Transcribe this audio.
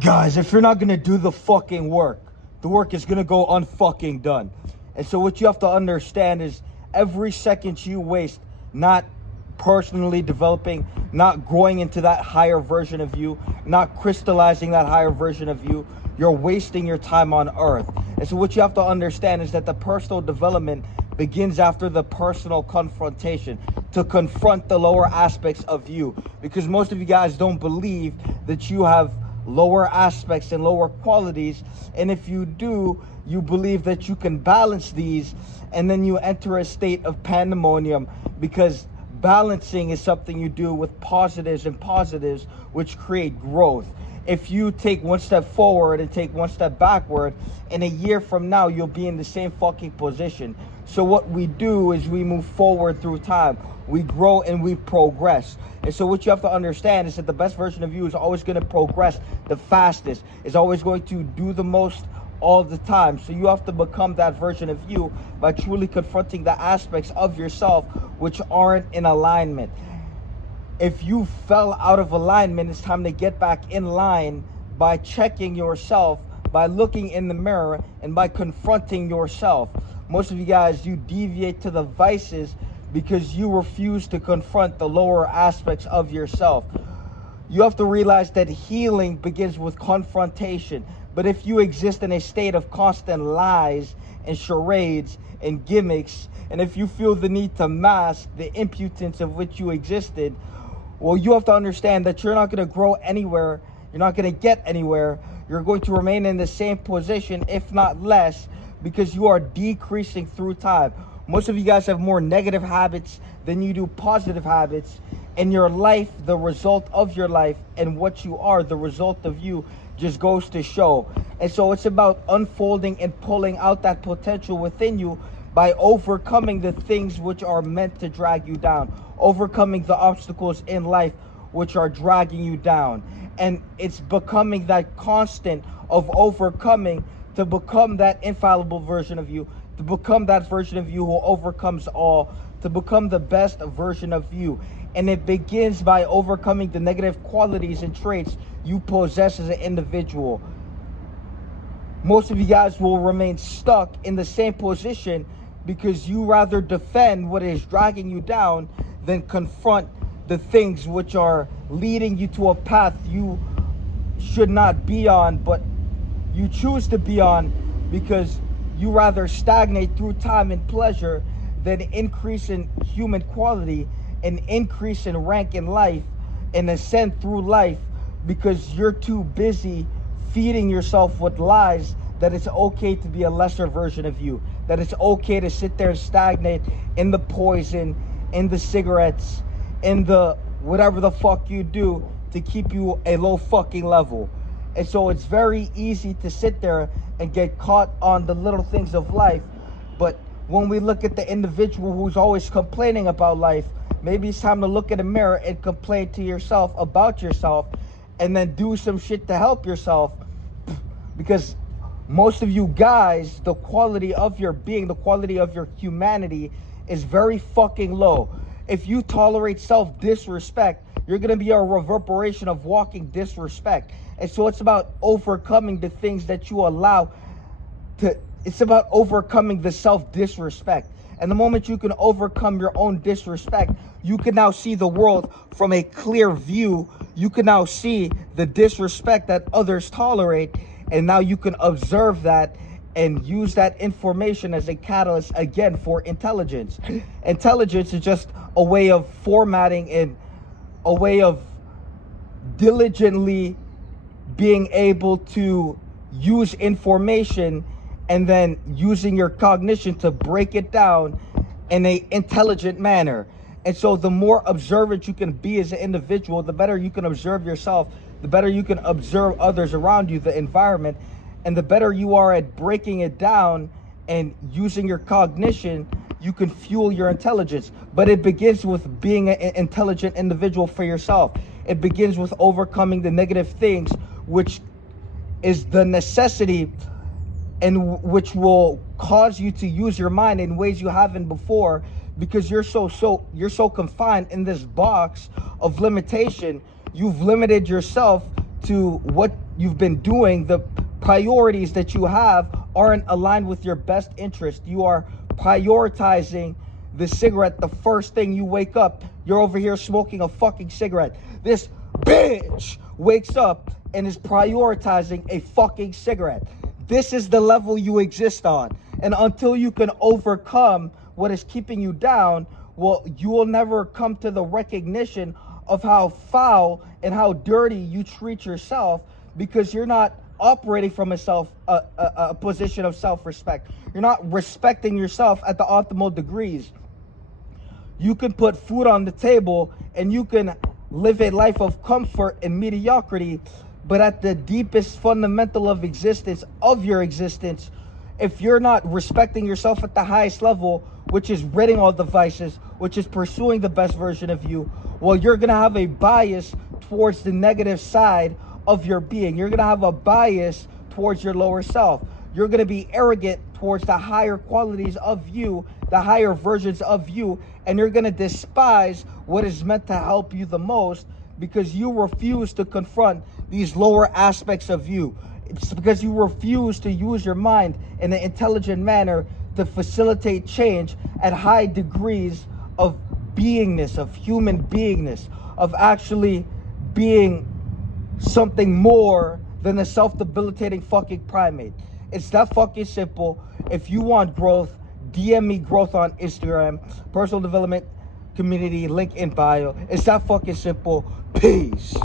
Guys, if you're not gonna do the fucking work, the work is gonna go unfucking done. And so what you have to understand is every second you waste not personally developing, not growing into that higher version of you, not crystallizing that higher version of you, you're wasting your time on earth. And so what you have to understand is that the personal development begins after the personal confrontation, to confront the lower aspects of you, because most of you guys don't believe that you have lower aspects and lower qualities, and if you do, you believe that you can balance these, and then you enter a state of pandemonium, because balancing is something you do with positives and positives which create growth. If you take one step forward and take one step backward, in a year from now you'll be in the same fucking position. So what we do is we move forward through time, we grow and we progress. And so what you have to understand is that the best version of you is always going to progress the fastest, is always going to do the most all the time. So you have to become that version of you by truly confronting the aspects of yourself which aren't in alignment. If you fell out of alignment, it's time to get back in line by checking yourself, by looking in the mirror, and by confronting yourself. Most of you guys, you deviate to the vices because you refuse to confront the lower aspects of yourself. You have to realize that healing begins with confrontation. But if you exist in a state of constant lies and charades and gimmicks, and if you feel the need to mask the impotence of which you existed, well, you have to understand that you're not going to grow anywhere. You're not going to get anywhere. You're going to remain in the same position, if not less, because you are decreasing through time. Most of you guys have more negative habits than you do positive habits. And your life, the result of your life, and what you are, the result of you, just goes to show. And so it's about unfolding and pulling out that potential within you by overcoming the things which are meant to drag you down, overcoming the obstacles in life which are dragging you down. And it's becoming that constant of overcoming to become that infallible version of you, to become that version of you who overcomes all, to become the best version of you. And it begins by overcoming the negative qualities and traits you possess as an individual. Most of you guys will remain stuck in the same position because you rather defend what is dragging you down than confront the things which are leading you to a path you should not be on, but you choose to be on because you rather stagnate through time and pleasure than increase in human quality and increase in rank in life and ascend through life, because you're too busy feeding yourself with lies that it's okay to be a lesser version of you, that it's okay to sit there and stagnate in the poison, in the cigarettes, in the whatever the fuck you do to keep you a low fucking level. And so it's very easy to sit there and get caught on the little things of life. But when we look at the individual who's always complaining about life, maybe it's time to look in the mirror and complain to yourself about yourself, and then do some shit to help yourself. Because most of you guys, the quality of your being, the quality of your humanity is very fucking low. If you tolerate self-disrespect, you're going to be a reverberation of walking disrespect. And so it's about overcoming the things that you allow to, it's about overcoming the self-disrespect. And the moment you can overcome your own disrespect, you can now see the world from a clear view. You can now see the disrespect that others tolerate. And now you can observe that and use that information as a catalyst again for intelligence. Intelligence is just a way of formatting and a way of diligently being able to use information and then using your cognition to break it down in an intelligent manner. And so the more observant you can be as an individual, the better you can observe yourself, the better you can observe others around you, the environment, and the better you are at breaking it down and using your cognition, you can fuel your intelligence. But it begins with being an intelligent individual for yourself. It begins with overcoming the negative things, which is the necessity and which will cause you to use your mind in ways you haven't before, because you're so confined in this box of limitation. You've limited yourself to what you've been doing, the priorities that you have aren't aligned with your best interest. You are prioritizing the cigarette the first thing you wake up. You're over here smoking a fucking cigarette. This bitch wakes up and is prioritizing a fucking cigarette. This is the level you exist on. And until you can overcome what is keeping you down, well, you will never come to the recognition of how foul and how dirty you treat yourself, because you're not operating from a position of self-respect. You're not respecting yourself at the optimal degrees. You can put food on the table and you can live a life of comfort and mediocrity, but at the deepest fundamental of existence, of your existence, if you're not respecting yourself at the highest level, which is ridding all the vices, which is pursuing the best version of you, well, you're going to have a bias towards the negative side of your being. You're going to have a bias towards your lower self. You're going to be arrogant towards the higher qualities of you, the higher versions of you, and you're going to despise what is meant to help you the most, because you refuse to confront these lower aspects of you. It's because you refuse to use your mind in an intelligent manner to facilitate change at high degrees of beingness, of human beingness, of actually being something more than a self-debilitating fucking primate. It's that fucking simple. If you want growth, DM me growth on Instagram, personal development community, link in bio. It's that fucking simple. Peace.